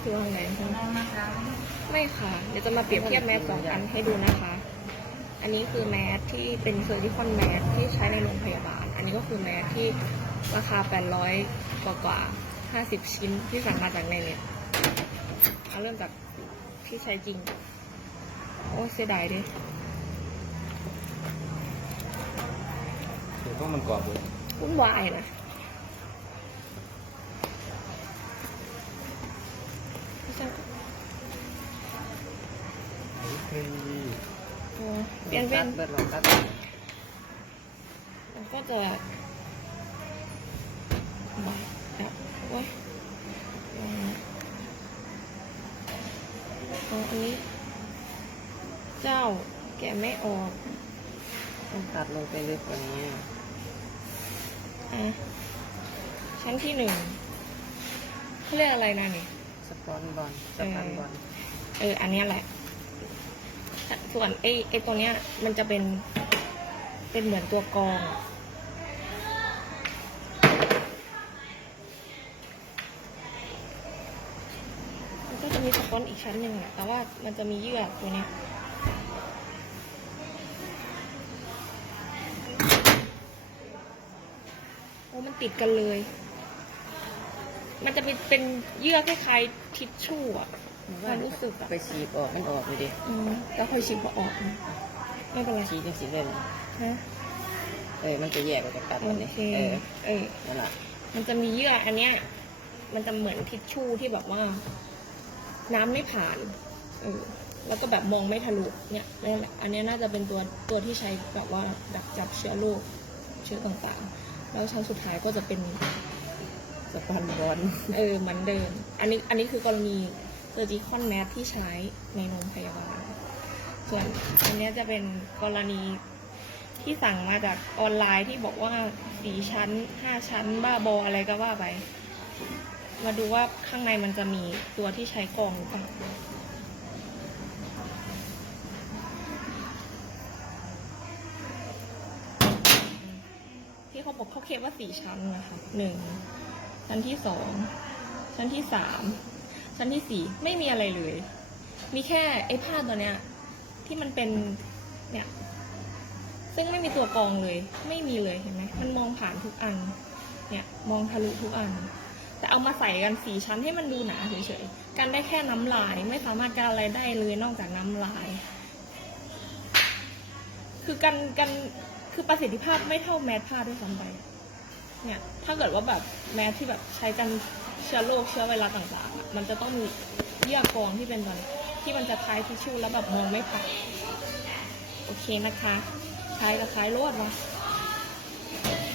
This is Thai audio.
คือว่าไงคะน้องนะคะไม่ค่ะ เดี๋ยวจะมาเปรียบเทียบแมสสองอันให้ดูนะคะ อันนี้คือแมสที่เป็นเซอร์ติคอนแมสที่ใช้ในโรงพยาบาล อันนี้ก็คือแมสที่ราคา 800 กว่ากว่า50 ชิ้นที่สั่งมาจากในเน็ตเอาเริ่มจากที่ใช้จริง โอ้เสียดายดิเดี๋ยวพวกมันกรอบเลยวุ่นวายนะไม่ใช่ เฮ้ยเออเปลี่ยนเป็นเบิดลองตัดมันก็จะแบบโอ้ยเอาอันนี้ เจ้าแกะไม่ออกต้องตัดลงไปลึกกว่านี้อะชั้นที่หนึ่งเขาเรียกอะไรนะนี่ สปอนบอลสปันบอล เออ อันเนี้ยแหละ ส่วนไอ้ไอ้ตัวเนี้ย มันจะเป็นเป็นเหมือนตัวกอง มันก็จะมีสปอนอีกชั้นหนึ่งอะแต่ว่ามันจะมีเยื่อตัวเนี้ยโอ้มันติดกันเลย มันจะเป็นเป็นเยื่อคล้ายๆทิชชู่อะ ความรู้สึกอะไปฉีกออกมันออกเลยดิอืมแล้วค่อยชิมพอออกนะไม่เป็นไรฉีกจังสิเลยนะนะเออมันจะแยกออกจากกันหโอมดเลยเคเออเออ นั่นแหละมันจะมีเยื่ออันเนี้ย มันจะเหมือนทิชชู่ที่แบบว่า น้ำไม่ผ่านเออแล้วก็แบบมองไม่ทะลุเนี่ยนั่นแหละอันเนี้ยน่าจะเป็นตัวตัวที่ใช้แบบว่าดักจับเชื้อโรคเชื้อต่างๆ แล้วชั้นสุดท้ายก็จะเป็น สปอนบอลเออเหมือนเดิม อันนี้อันนี้คือกรณีเซ อร์จิคอนแมสที่ใช้ในโรงพยาบาล ส่วนอันนี้จะเป็นกรณีที่สั่งมาจากออนไลน์ที่บอกว่าสี่ชั้นห้าชั้น บ้าบออะไรก็ว่าไป มาดูว่าข้างในมันจะมีตัวที่ใช้กรองหรือเปล่าที่เขาบอกเขาเคลมว่าสี่ชั้นนะคะหนึ่งชั้นที่สองชั้นที่สาม ชั้นที่สี่ไม่มีอะไรเลย มีแค่ไอ้ผ้าตัวเนี้ย ที่มันเป็นเนี่ย ซึ่งไม่มีตัวกรองเลย ไม่มีเลยเห็นไหมมันมองผ่านทุกอัน เนี่ยมองทะลุทุกอัน แต่เอามาใส่กันสี่ชั้นให้มันดูหนาเฉยๆกันได้แค่น้ำลายไม่สามารถกันอะไรได้เลยนอกจากน้ำลาย คือกันกันคือประสิทธิภาพไม่เท่าแมสผ้าด้วยซ้ำไปเนี่ย ถ้าเกิดว่าแบบแมสที่แบบใช้กัน เชื้อโรคเชื้อไวรัสต่างๆอะมันจะต้องมีเยื่อกรองที่เป็นตอนที่มันจะคล้ายทิชชู่แล้วแบบมองไม่ผ่านโอเคนะคะ ใช้กับคล้ายรวดเนาะ